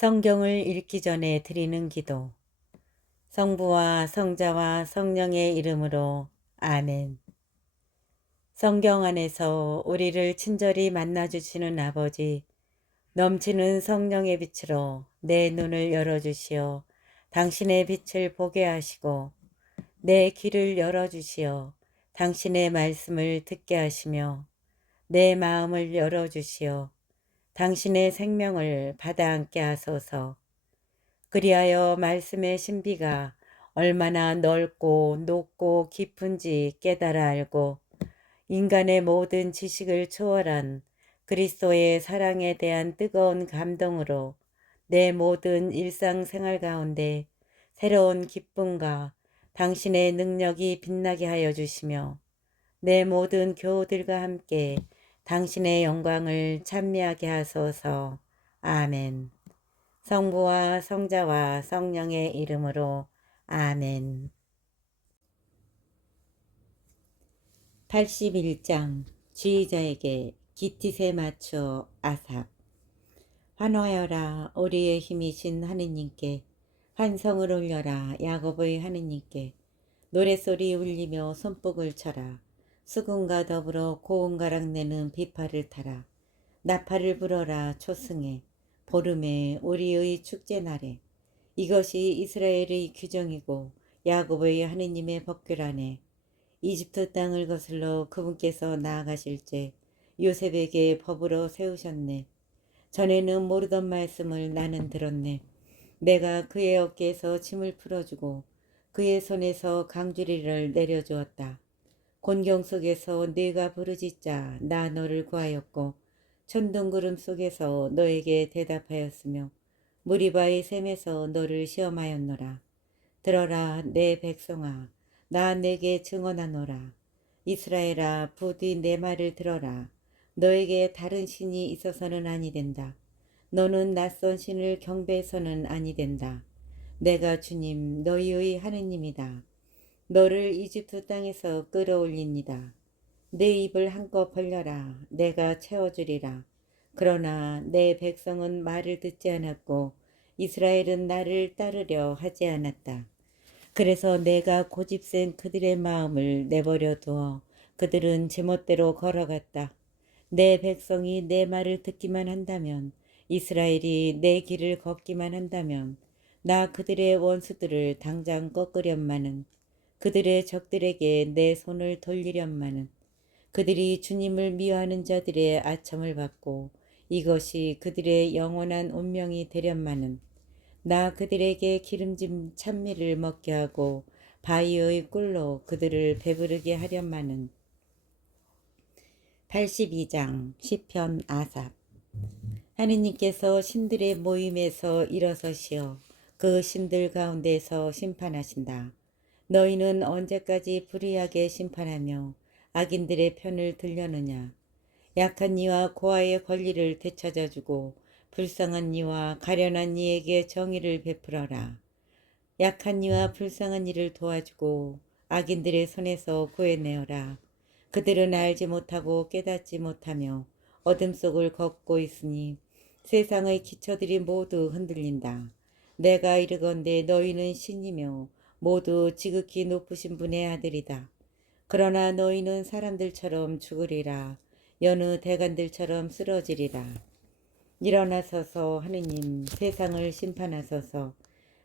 성경을 읽기 전에 드리는 기도. 성부와 성자와 성령의 이름으로 아멘. 성경 안에서 우리를 친절히 만나주시는 아버지, 넘치는 성령의 빛으로 내 눈을 열어주시어 당신의 빛을 보게 하시고, 내 귀를 열어주시어 당신의 말씀을 듣게 하시며, 내 마음을 열어주시어 당신의 생명을 받아 안게 하소서. 그리하여 말씀의 신비가 얼마나 넓고 높고 깊은지 깨달아 알고 인간의 모든 지식을 초월한 그리스도의 사랑에 대한 뜨거운 감동으로 내 모든 일상생활 가운데 새로운 기쁨과 당신의 능력이 빛나게 하여 주시며 내 모든 교우들과 함께 당신의 영광을 찬미하게 하소서. 아멘. 성부와 성자와 성령의 이름으로 아멘. 81장 지휘자에게 기티세 맞추어 아삽. 환호하여라 우리의 힘이신 하느님께, 환성을 올려라 야곱의 하느님께, 노랫소리 울리며 손뼉을 쳐라. 수군과 더불어 고음가락내는 비파를 타라. 나팔을 불어라 초승에, 보름에 우리의 축제날에. 이것이 이스라엘의 규정이고 야곱의 하느님의 법궤라네. 이집트 땅을 거슬러 그분께서 나아가실 때 요셉에게 법으로 세우셨네. 전에는 모르던 말씀을 나는 들었네. 내가 그의 어깨에서 짐을 풀어주고 그의 손에서 강주리를 내려주었다. 곤경 속에서 네가 부르짖자 나 너를 구하였고 천둥구름 속에서 너에게 대답하였으며 무리바의 샘에서 너를 시험하였노라. 들어라 내 백성아, 나 내게 증언하노라. 이스라엘아, 부디 내 말을 들어라. 너에게 다른 신이 있어서는 아니 된다. 너는 낯선 신을 경배해서는 아니 된다. 내가 주님 너희의 하느님이다. 너를 이집트 땅에서 끌어올립니다. 내 입을 한껏 벌려라. 내가 채워주리라. 그러나 내 백성은 말을 듣지 않았고 이스라엘은 나를 따르려 하지 않았다. 그래서 내가 고집센 그들의 마음을 내버려 두어 그들은 제멋대로 걸어갔다. 내 백성이 내 말을 듣기만 한다면, 이스라엘이 내 길을 걷기만 한다면 나 그들의 원수들을 당장 꺾으련마는, 그들의 적들에게 내 손을 돌리련마는, 그들이 주님을 미워하는 자들의 아첨을 받고 이것이 그들의 영원한 운명이 되련마는, 나 그들에게 기름진 찬미를 먹게 하고 바위의 꿀로 그들을 배부르게 하련마는. 82장 시편 아삽. 하느님께서 신들의 모임에서 일어서시어 그 신들 가운데서 심판하신다. 너희는 언제까지 불의하게 심판하며 악인들의 편을 들려느냐. 약한 이와 고아의 권리를 되찾아주고 불쌍한 이와 가련한 이에게 정의를 베풀어라. 약한 이와 불쌍한 이를 도와주고 악인들의 손에서 구해내어라. 그들은 알지 못하고 깨닫지 못하며 어둠 속을 걷고 있으니 세상의 기초들이 모두 흔들린다. 내가 이르건대 너희는 신이며 모두 지극히 높으신 분의 아들이다. 그러나 너희는 사람들처럼 죽으리라. 여느 대간들처럼 쓰러지리라. 일어나소서 하느님, 세상을 심판하소서.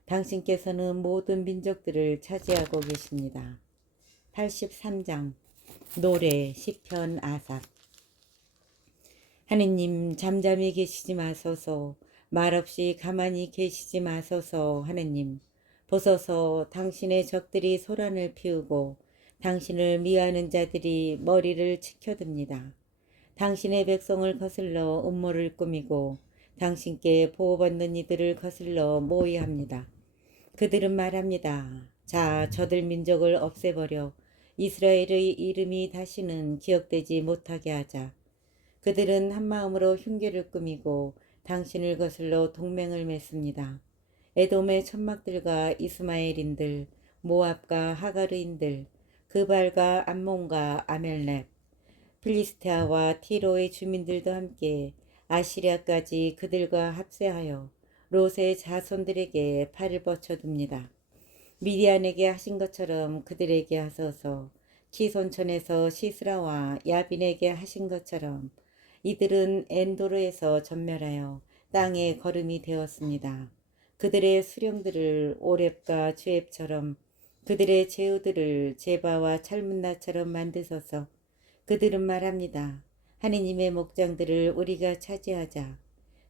당신께서는 모든 민족들을 차지하고 계십니다. 83장 노래 시편 아삽. 하느님, 잠잠히 계시지 마소서. 말없이 가만히 계시지 마소서. 하느님, 보소서. 당신의 적들이 소란을 피우고 당신을 미워하는 자들이 머리를 치켜듭니다. 당신의 백성을 거슬러 음모를 꾸미고 당신께 보호받는 이들을 거슬러 모의합니다. 그들은 말합니다. 자, 저들 민족을 없애버려 이스라엘의 이름이 다시는 기억되지 못하게 하자. 그들은 한마음으로 흉계를 꾸미고 당신을 거슬러 동맹을 맺습니다. 에돔의 천막들과 이스마엘인들, 모압과 하가르인들, 그발과 암몬과 아멜렉, 필리스테아와 티로의 주민들도 함께 아시리아까지 그들과 합세하여 롯의 자손들에게 팔을 뻗쳐둡니다. 미디안에게 하신 것처럼 그들에게 하소서. 기손천에서 시스라와 야빈에게 하신 것처럼 이들은 엔도르에서 전멸하여 땅의 거름이 되었습니다. 그들의 수령들을 오렙과 주앱처럼 그들의 제후들을 제바와 찰문나처럼 만드소서. 그들은 말합니다. 하느님의 목장들을 우리가 차지하자.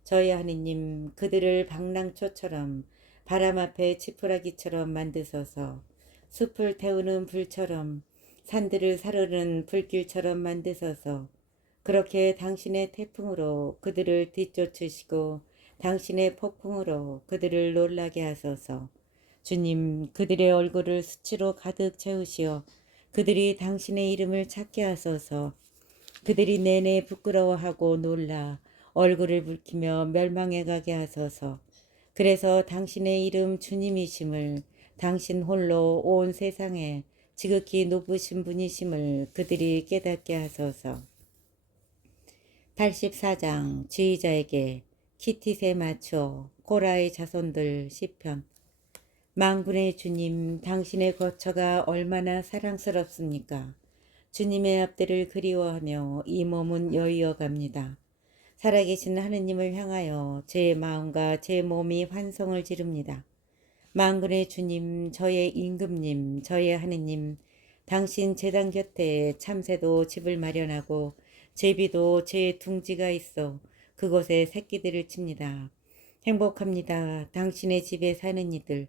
저희 하느님 그들을 방랑초처럼 바람 앞에 지푸라기처럼 만드소서. 숲을 태우는 불처럼 산들을 사르는 불길처럼 만드소서. 그렇게 당신의 태풍으로 그들을 뒤쫓으시고 당신의 폭풍으로 그들을 놀라게 하소서. 주님, 그들의 얼굴을 수치로 가득 채우시어 그들이 당신의 이름을 찾게 하소서. 그들이 내내 부끄러워하고 놀라 얼굴을 붉히며 멸망해 가게 하소서. 그래서 당신의 이름 주님이심을, 당신 홀로 온 세상에 지극히 높으신 분이심을 그들이 깨닫게 하소서. 84장 지휘자에게 키흻에 맞추어 코라의 자손들 시편. 만군의 주님, 당신의 거처가 얼마나 사랑스럽습니까? 주님의 앞들을 그리워하며 이 몸은 여의어 갑니다. 살아계신 하느님을 향하여 제 마음과 제 몸이 환성을 지릅니다. 만군의 주님, 저의 임금님, 저의 하느님, 당신 제단 곁에 참새도 집을 마련하고 제비도 제 둥지가 있어 그곳에 새끼들을 칩니다. 행복합니다. 당신의 집에 사는 이들.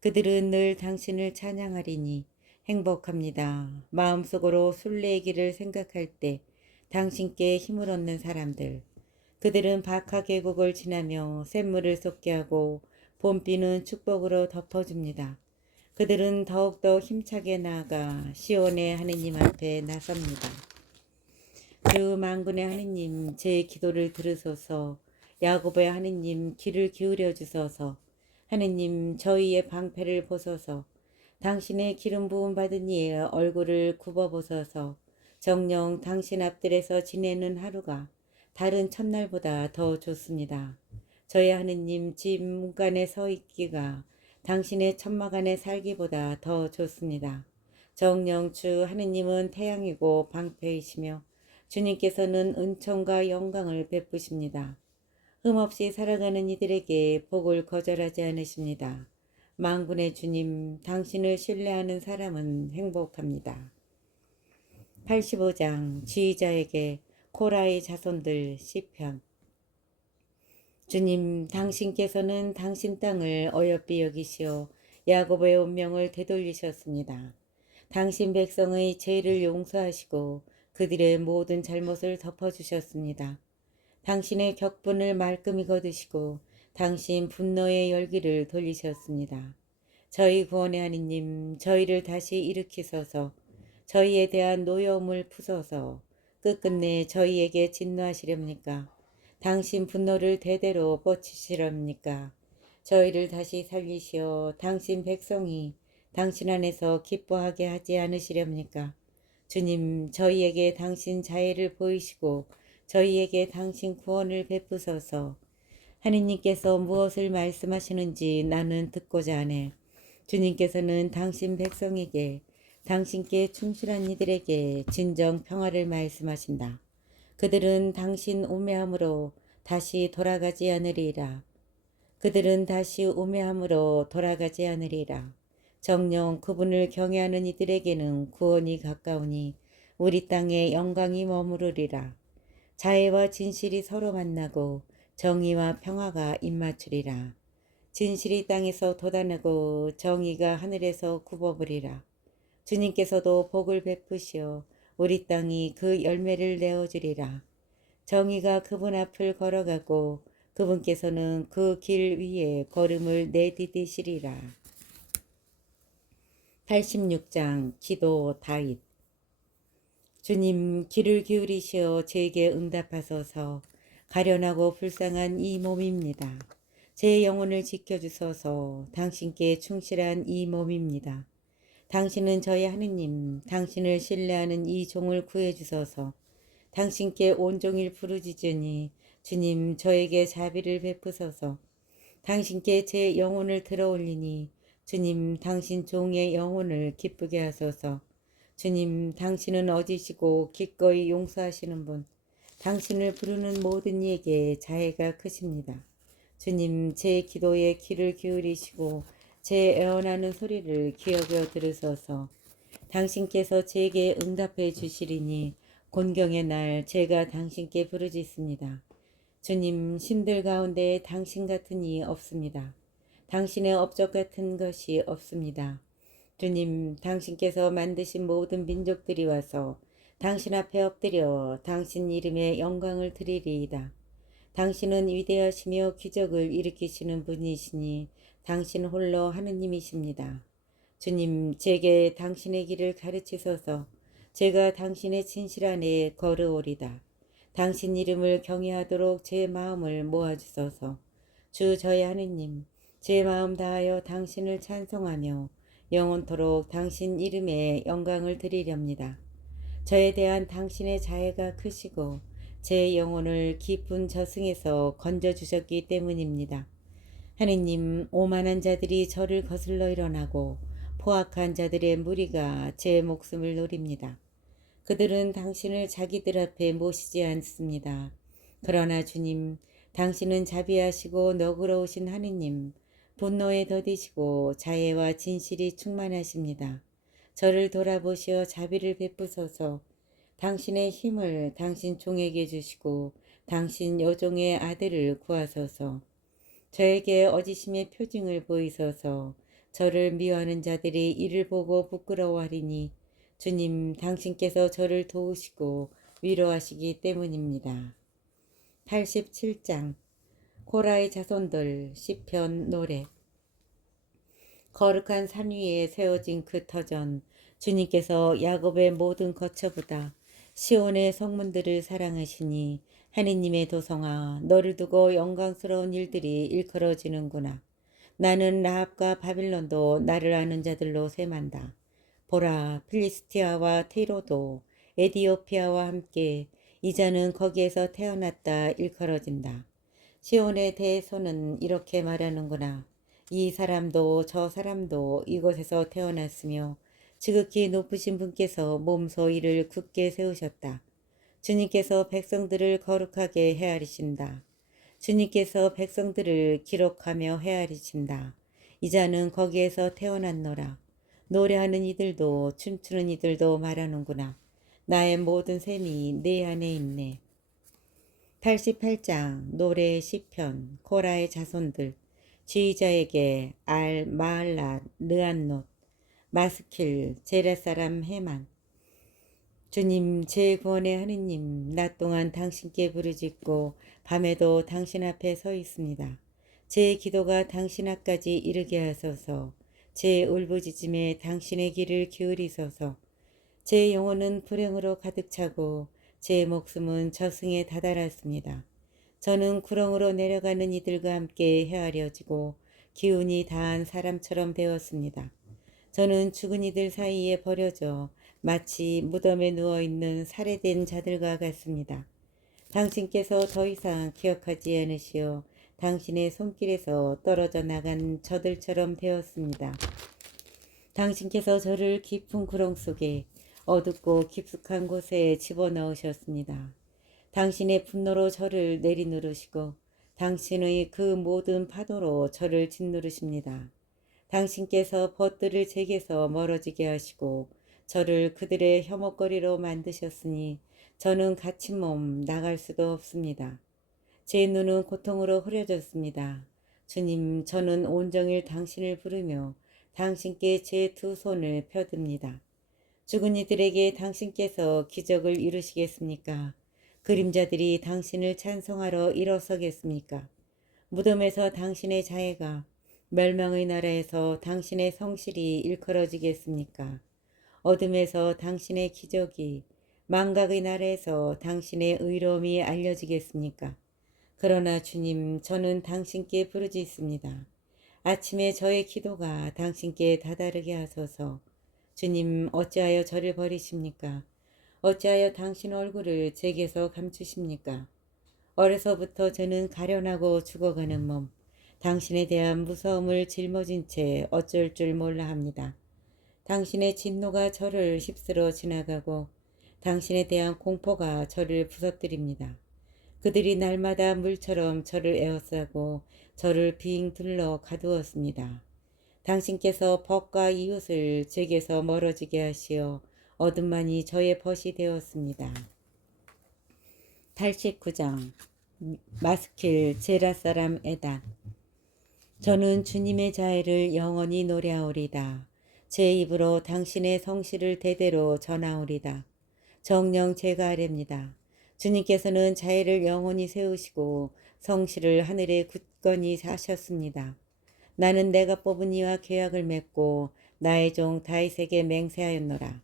그들은 늘 당신을 찬양하리니 행복합니다. 마음속으로 순례의 을 생각할 때 당신께 힘을 얻는 사람들. 그들은 바카 계곡을 지나며 샘물을 솟게 하고 봄비는 축복으로 덮어줍니다. 그들은 더욱더 힘차게 나아가 시온의 하느님 앞에 나섭니다. 주 만군의 하느님, 제 기도를 들으소서. 야곱의 하느님, 귀를 기울여 주소서. 하느님, 저희의 방패를 보소서. 당신의 기름 부음 받은 이의 얼굴을 굽어보소서. 정녕 당신 앞들에서 지내는 하루가 다른 첫날보다 더 좋습니다. 저희 하느님 집 문간에 서 있기가 당신의 천막 안에 살기보다 더 좋습니다. 정녕 주 하느님은 태양이고 방패이시며 주님께서는 은총과 영광을 베푸십니다. 흠없이 살아가는 이들에게 복을 거절하지 않으십니다. 만군의 주님, 당신을 신뢰하는 사람은 행복합니다. 85장 지휘자에게 코라의 자손들 시편. 주님, 당신께서는 당신 땅을 어여삐 여기시어 야곱의 운명을 되돌리셨습니다. 당신 백성의 죄를 용서하시고 그들의 모든 잘못을 덮어주셨습니다. 당신의 격분을 말끔히 거두시고 당신 분노의 열기를 돌리셨습니다. 저희 구원의 하느님, 저희를 다시 일으키소서. 저희에 대한 노여움을 푸소서. 끝끝내 저희에게 진노하시렵니까? 당신 분노를 대대로 뻗치시렵니까? 저희를 다시 살리시어 당신 백성이 당신 안에서 기뻐하게 하지 않으시렵니까? 주님, 저희에게 당신 자애를 보이시고 저희에게 당신 구원을 베푸소서. 하느님께서 무엇을 말씀하시는지 나는 듣고자 하네. 주님께서는 당신 백성에게 당신께 충실한 이들에게 진정 평화를 말씀하신다. 그들은 당신 우매함으로 다시 돌아가지 않으리라. 그들은 다시 우매함으로 돌아가지 않으리라. 정녕 그분을 경외하는 이들에게는 구원이 가까우니 우리 땅에 영광이 머무르리라. 자애와 진실이 서로 만나고 정의와 평화가 입맞추리라. 진실이 땅에서 돋아나고 정의가 하늘에서 굽어버리라. 주님께서도 복을 베푸시어 우리 땅이 그 열매를 내어주리라. 정의가 그분 앞을 걸어가고 그분께서는 그 길 위에 걸음을 내디디시리라. 86장 기도 다윗. 주님, 귀를 기울이시어 제게 응답하소서. 가련하고 불쌍한 이 몸입니다. 제 영혼을 지켜주소서. 당신께 충실한 이 몸입니다. 당신은 저의 하느님, 당신을 신뢰하는 이 종을 구해주소서. 당신께 온종일 부르짖으니 주님, 저에게 자비를 베푸소서. 당신께 제 영혼을 들어올리니 주님 당신 종의 영혼을 기쁘게 하소서. 주님 당신은 어디시고 기꺼이 용서하시는 분, 당신을 부르는 모든 이에게 자애가 크십니다. 주님 제 기도에 귀를 기울이시고 제 애원하는 소리를 기억여 들으소서. 당신께서 제게 응답해 주시리니 곤경의 날 제가 당신께 부르짖습니다. 주님 신들 가운데 당신 같은 이 없습니다. 당신의 업적 같은 것이 없습니다. 주님 당신께서 만드신 모든 민족들이 와서 당신 앞에 엎드려 당신 이름의 영광을 드리리이다. 당신은 위대하시며 기적을 일으키시는 분이시니 당신 홀로 하느님이십니다. 주님 제게 당신의 길을 가르치소서. 제가 당신의 진실 안에 걸어오리다. 당신 이름을 경외하도록 제 마음을 모아주소서. 주 저의 하느님, 제 마음 다하여 당신을 찬송하며 영원토록 당신 이름에 영광을 드리렵니다. 저에 대한 당신의 자애가 크시고 제 영혼을 깊은 저승에서 건져주셨기 때문입니다. 하느님, 오만한 자들이 저를 거슬러 일어나고 포악한 자들의 무리가 제 목숨을 노립니다. 그들은 당신을 자기들 앞에 모시지 않습니다. 그러나 주님, 당신은 자비하시고 너그러우신 하느님, 분노에 더디시고 자애와 진실이 충만하십니다. 저를 돌아보시어 자비를 베푸소서. 당신의 힘을 당신 종에게 주시고 당신 여종의 아들을 구하소서. 저에게 어지심의 표징을 보이소서. 저를 미워하는 자들이 이를 보고 부끄러워하리니 주님 당신께서 저를 도우시고 위로하시기 때문입니다. 87장 코라의 자손들 시편 노래. 거룩한 산 위에 세워진 그 터전, 주님께서 야곱의 모든 거처보다 시온의 성문들을 사랑하시니 하느님의 도성아, 너를 두고 영광스러운 일들이 일컬어지는구나. 나는 라합과 바빌론도 나를 아는 자들로 셈한다. 보라, 필리스티아와 티로도 에디오피아와 함께 이자는 거기에서 태어났다 일컬어진다. 시온의 대소는 이렇게 말하는구나. 이 사람도 저 사람도 이곳에서 태어났으며 지극히 높으신 분께서 몸소 이를 굳게 세우셨다. 주님께서 백성들을 거룩하게 헤아리신다. 주님께서 백성들을 기록하며 헤아리신다. 이자는 거기에서 태어났노라. 노래하는 이들도 춤추는 이들도 말하는구나. 나의 모든 셈이 내 안에 있네. 88장 노래 시편 코라의 자손들. 지휘자에게 알 마알라 르안롯 마스킬 제레사람 헤만. 주님 제 구원의 하느님, 낮 동안 당신께 부르짖고 밤에도 당신 앞에 서 있습니다. 제 기도가 당신 앞까지 이르게 하소서. 제 울부짖음에 당신의 귀를 기울이소서. 제 영혼은 불행으로 가득 차고 제 목숨은 저승에 다다랐습니다. 저는 구렁으로 내려가는 이들과 함께 헤아려지고 기운이 다한 사람처럼 되었습니다. 저는 죽은 이들 사이에 버려져 마치 무덤에 누워있는 살해된 자들과 같습니다. 당신께서 더 이상 기억하지 않으시어 당신의 손길에서 떨어져 나간 저들처럼 되었습니다. 당신께서 저를 깊은 구렁 속에 어둡고 깊숙한 곳에 집어넣으셨습니다. 당신의 분노로 저를 내리누르시고 당신의 그 모든 파도로 저를 짓누르십니다. 당신께서 벗들을 제게서 멀어지게 하시고 저를 그들의 혐오거리로 만드셨으니 저는 갇힌 몸 나갈 수도 없습니다. 제 눈은 고통으로 흐려졌습니다. 주님, 저는 온종일 당신을 부르며 당신께 제 두 손을 펴듭니다. 죽은 이들에게 당신께서 기적을 이루시겠습니까? 그림자들이 당신을 찬송하러 일어서겠습니까? 무덤에서 당신의 자애가, 멸망의 나라에서 당신의 성실이 일컬어지겠습니까? 어둠에서 당신의 기적이, 망각의 나라에서 당신의 의로움이 알려지겠습니까? 그러나 주님, 저는 당신께 부르짖습니다. 아침에 저의 기도가 당신께 다다르게 하소서. 주님, 어찌하여 저를 버리십니까? 어찌하여 당신 얼굴을 제게서 감추십니까? 어려서부터 저는 가련하고 죽어가는 몸, 당신에 대한 무서움을 짊어진 채 어쩔 줄 몰라 합니다. 당신의 진노가 저를 휩쓸어 지나가고 당신에 대한 공포가 저를 부서뜨립니다. 그들이 날마다 물처럼 저를 에워싸고 저를 빙 둘러 가두었습니다. 당신께서 벗과 이웃을 제게서 멀어지게 하시어 어둠만이 저의 벗이 되었습니다. 89장 마스킬 제라사람 에단. 저는 주님의 자애를 영원히 노래하오리다. 제 입으로 당신의 성실을 대대로 전하오리다. 정녕 제가 아뢰입니다. 주님께서는 자애를 영원히 세우시고 성실을 하늘에 굳건히 하셨습니다. 나는 내가 뽑은 이와 계약을 맺고 나의 종 다윗에게 맹세하였노라.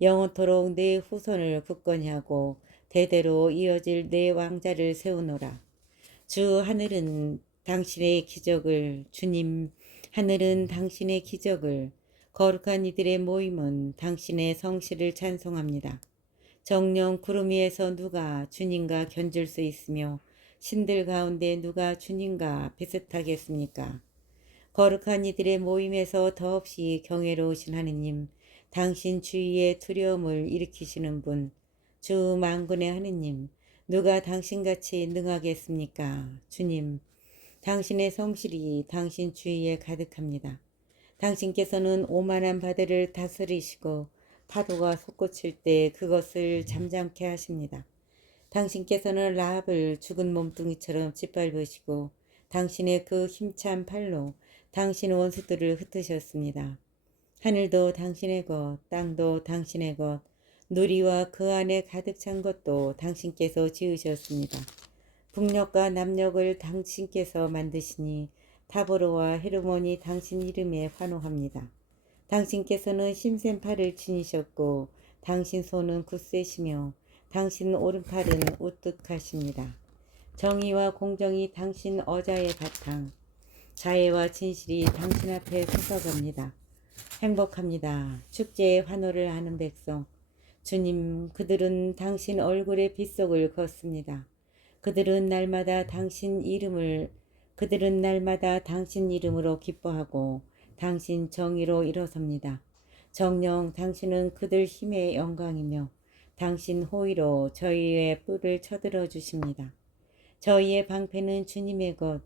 영원토록 내 후손을 굳건히 하고 대대로 이어질 내 왕자를 세우노라. 주 하늘은 당신의 기적을, 주님 하늘은 당신의 기적을, 거룩한 이들의 모임은 당신의 성실을 찬송합니다. 정령 구름 위에서 누가 주님과 견줄 수 있으며 신들 가운데 누가 주님과 비슷하겠습니까? 거룩한 이들의 모임에서 더없이 경외로우신 하느님, 당신 주위에 두려움을 일으키시는 분, 주 만군의 하느님, 누가 당신같이 능하겠습니까? 주님, 당신의 성실이 당신 주위에 가득합니다. 당신께서는 오만한 바다를 다스리시고 파도가 솟구칠 때 그것을 잠잠케 하십니다. 당신께서는 라합을 죽은 몸뚱이처럼 짓밟으시고 당신의 그 힘찬 팔로 당신 원수들을 흩으셨습니다. 하늘도 당신의 것, 땅도 당신의 것, 누리와 그 안에 가득 찬 것도 당신께서 지으셨습니다. 북녘과 남녘을 당신께서 만드시니 타보르와 헤르몬이 당신 이름에 환호합니다. 당신께서는 힘센 팔을 지니셨고 당신 손은 굳세시며 당신 오른팔은 우뚝하십니다. 정의와 공정이 당신 어자의 바탕, 자애와 진실이 당신 앞에 솟아갑니다. 행복합니다. 축제의 환호를 하는 백성. 주님, 그들은 당신 얼굴의 빛속을 걷습니다. 그들은 날마다 당신 이름으로 기뻐하고 당신 정의로 일어섭니다. 정녕 당신은 그들 힘의 영광이며 당신 호의로 저희의 뿔을 쳐들어 주십니다. 저희의 방패는 주님의 것,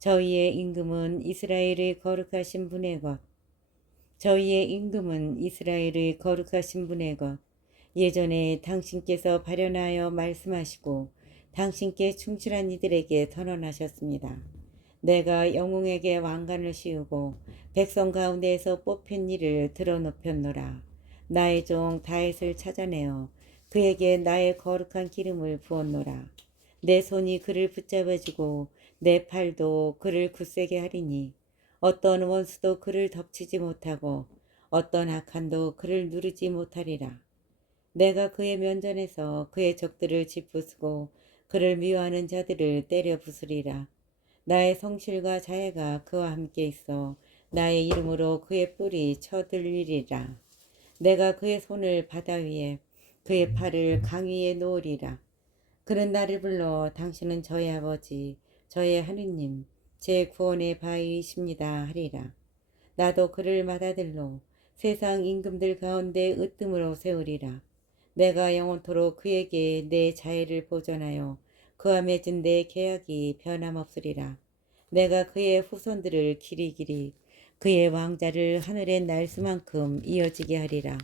저희의 임금은 이스라엘의 거룩하신 분의 것, 저희의 임금은 이스라엘의 거룩하신 분의 것. 예전에 당신께서 발현하여 말씀하시고 당신께 충실한 이들에게 선언하셨습니다. 내가 영웅에게 왕관을 씌우고 백성 가운데에서 뽑힌 이를 드러높였노라. 나의 종 다윗을 찾아내어 그에게 나의 거룩한 기름을 부었노라. 내 손이 그를 붙잡아주고 내 팔도 그를 굳세게 하리니 어떤 원수도 그를 덮치지 못하고 어떤 악한도 그를 누르지 못하리라. 내가 그의 면전에서 그의 적들을 짚부수고 그를 미워하는 자들을 때려 부수리라. 나의 성실과 자애가 그와 함께 있어 나의 이름으로 그의 뿔이 쳐들리리라. 내가 그의 손을 바다 위에 그의 팔을 강 위에 놓으리라. 그는 나를 불러 당신은 저의 아버지, 저의 하느님, 제 구원의 바위이십니다 하리라. 나도 그를 맏아들로 세상 임금들 가운데 으뜸으로 세우리라. 내가 영원토록 그에게 내 자애를 보전하여 그와 맺은 내 계약이 변함없으리라. 내가 그의 후손들을 길이길이 그의 왕자를 하늘의 날수만큼 이어지게 하리라.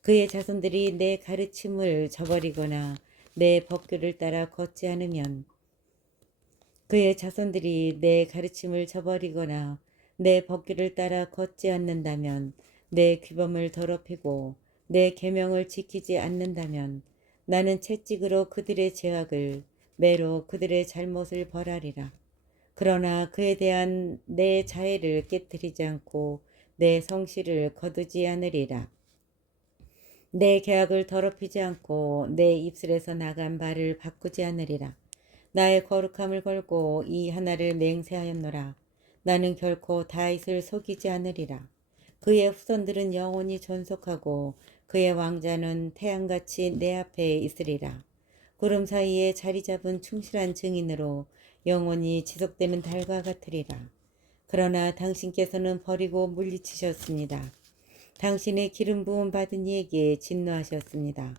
그의 자손들이 내 가르침을 저버리거나 내 법규를 따라 걷지 않으면 그의 자손들이 내 가르침을 저버리거나 내 법규를 따라 걷지 않는다면 내 규범을 더럽히고 내 계명을 지키지 않는다면 나는 채찍으로 그들의 죄악을 매로 그들의 잘못을 벌하리라. 그러나 그에 대한 내 자애를 깨뜨리지 않고 내 성실을 거두지 않으리라. 내 계약을 더럽히지 않고 내 입술에서 나간 말을 바꾸지 않으리라. 나의 거룩함을 걸고 이 하나를 맹세하였노라. 나는 결코 다윗을 속이지 않으리라. 그의 후손들은 영원히 존속하고 그의 왕자는 태양같이 내 앞에 있으리라. 구름 사이에 자리 잡은 충실한 증인으로 영원히 지속되는 달과 같으리라. 그러나 당신께서는 버리고 물리치셨습니다. 당신의 기름 부음 받은 이에게 진노하셨습니다.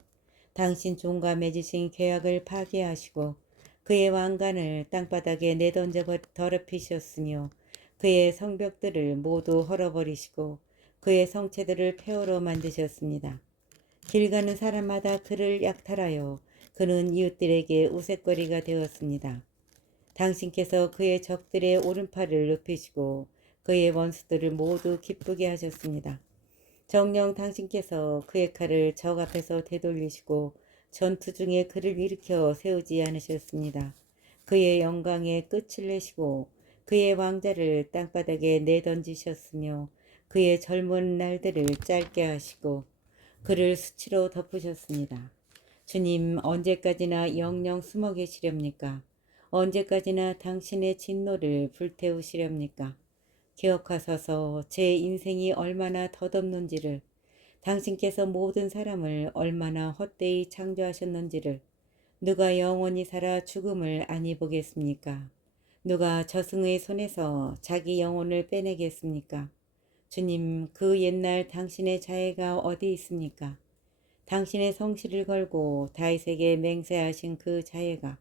당신 종과 맺으신 계약을 파괴하시고 그의 왕관을 땅바닥에 내던져 더럽히셨으며 그의 성벽들을 모두 헐어버리시고 그의 성체들을 폐허로 만드셨습니다. 길 가는 사람마다 그를 약탈하여 그는 이웃들에게 우쇳거리가 되었습니다. 당신께서 그의 적들의 오른팔을 높이시고 그의 원수들을 모두 기쁘게 하셨습니다. 정녕 당신께서 그의 칼을 적 앞에서 되돌리시고 전투 중에 그를 일으켜 세우지 않으셨습니다. 그의 영광에 끝을 내시고 그의 왕자를 땅바닥에 내던지셨으며 그의 젊은 날들을 짧게 하시고 그를 수치로 덮으셨습니다. 주님, 언제까지나 영영 숨어 계시렵니까? 언제까지나 당신의 진노를 불태우시렵니까? 기억하소서. 제 인생이 얼마나 덧없는지를, 당신께서 모든 사람을 얼마나 헛되이 창조하셨는지를, 누가 영원히 살아 죽음을 아니 보겠습니까? 누가 저승의 손에서 자기 영혼을 빼내겠습니까? 주님, 그 옛날 당신의 자애가 어디 있습니까? 당신의 성실을 걸고 다윗에게 맹세하신 그 자애가,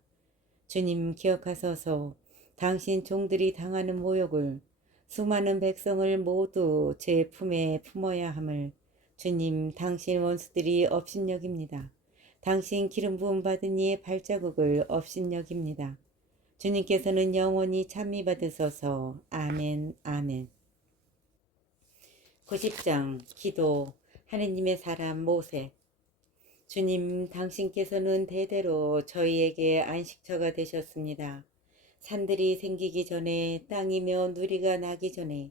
주님 기억하소서. 당신 종들이 당하는 모욕을, 수많은 백성을 모두 제 품에 품어야 함을 주님, 당신 원수들이 업신여깁니다. 당신 기름 부음 받은 이의 발자국을 업신여깁니다. 주님께서는 영원히 찬미 받으소서. 아멘, 아멘. 90장 기도. 하느님의 사람 모세. 주님, 당신께서는 대대로 저희에게 안식처가 되셨습니다. 산들이 생기기 전에, 땅이며 누리가 나기 전에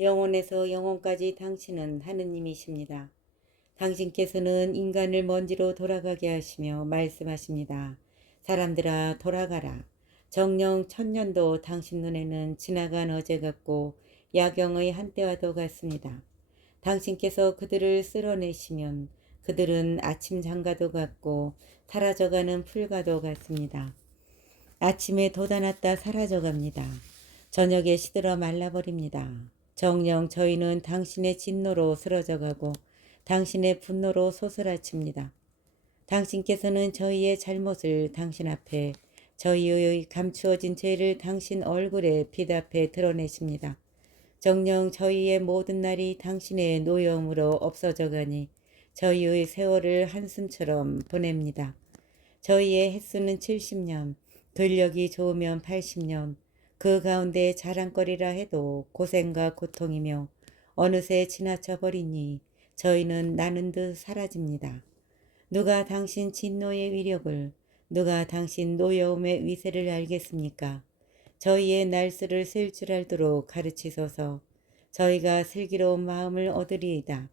영원에서 영원까지 당신은 하느님이십니다. 당신께서는 인간을 먼지로 돌아가게 하시며 말씀하십니다. 사람들아, 돌아가라. 정녕 천년도 당신 눈에는 지나간 어제 같고 야경의 한때와도 같습니다. 당신께서 그들을 쓸어내시면 그들은 아침 장가도 같고 사라져가는 풀과도 같습니다. 아침에 돋아났다 사라져갑니다. 저녁에 시들어 말라버립니다. 정녕 저희는 당신의 진노로 쓰러져가고 당신의 분노로 소스라칩니다. 당신께서는 저희의 잘못을 당신 앞에, 저희의 감추어진 죄를 당신 얼굴에 빛 앞에 드러내십니다. 정녕 저희의 모든 날이 당신의 노여움으로 없어져가니 저희의 세월을 한숨처럼 보냅니다. 저희의 횟수는 70년, 근력이 좋으면 80년, 그 가운데 자랑거리라 해도 고생과 고통이며 어느새 지나쳐 버리니 저희는 나는 듯 사라집니다. 누가 당신 진노의 위력을, 누가 당신 노여움의 위세를 알겠습니까? 저희의 날수를 셀 줄 알도록 가르치소서. 저희가 슬기로운 마음을 얻으리이다.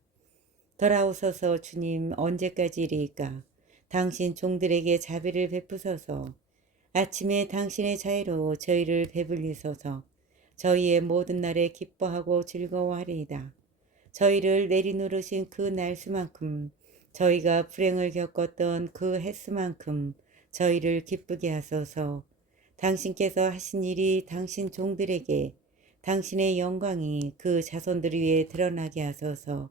돌아오소서. 주님, 언제까지이리이까? 당신 종들에게 자비를 베푸소서. 아침에 당신의 자애로 저희를 배불리소서. 저희의 모든 날에 기뻐하고 즐거워하리이다. 저희를 내리누르신 그 날수만큼, 저희가 불행을 겪었던 그 횟수만큼 저희를 기쁘게 하소서. 당신께서 하신 일이 당신 종들에게, 당신의 영광이 그 자손들 위에 드러나게 하소서.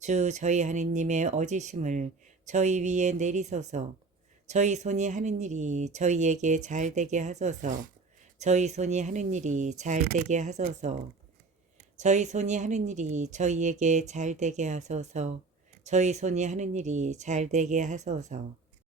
주 저희 하느님의 어지심을 저희 위에 내리소서. 저희 손이 하는 일이 저희에게 잘되게 하소서. 저희 손이 하는 일이 잘되게 하소서. 저희 손이 하는 일이 저희에게 잘되게 하소서. 저희 손이 하는 일이 잘되게 하소서.